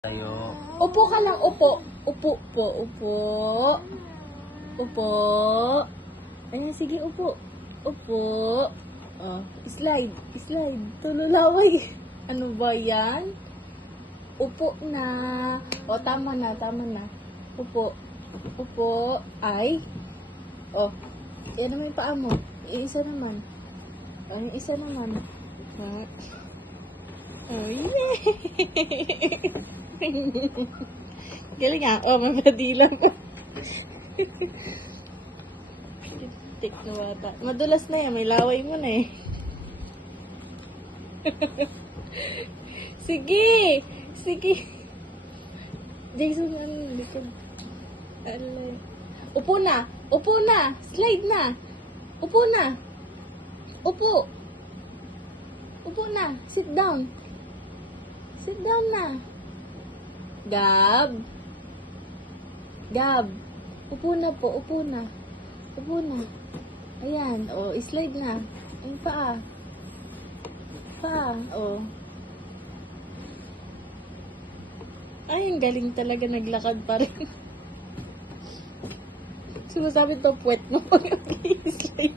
Tayo. Upo ka lang, upo. Upo po, upo. Upo. Ayan, sige, upo. Upo. Oh, slide, slide. Tululaway. Ano ba yan? Upo na. O, tama na, tama na. Upo. Upo. Ay. Oh, yan naman yung paa mo. Isa naman. Ay, isa naman. Ha? Oh, yeah. Galing ah. Oh, mabadila mo. Tik na bata. Madulas na yan. May laway mo na eh. Sige! Sige! Jason, ano? Likod. Alay. Upo na! Upo na! Slide na! Upo na! Upo! Upo na! Sit down! Sit down na! Gab! Gab! Upo na po, upo na. Upo na. Ayan, o, slide na. Ang paa. Paa, o. Ay, ang galing talaga, naglakad pa rin. Sumasabi to, puwet mo. Slide.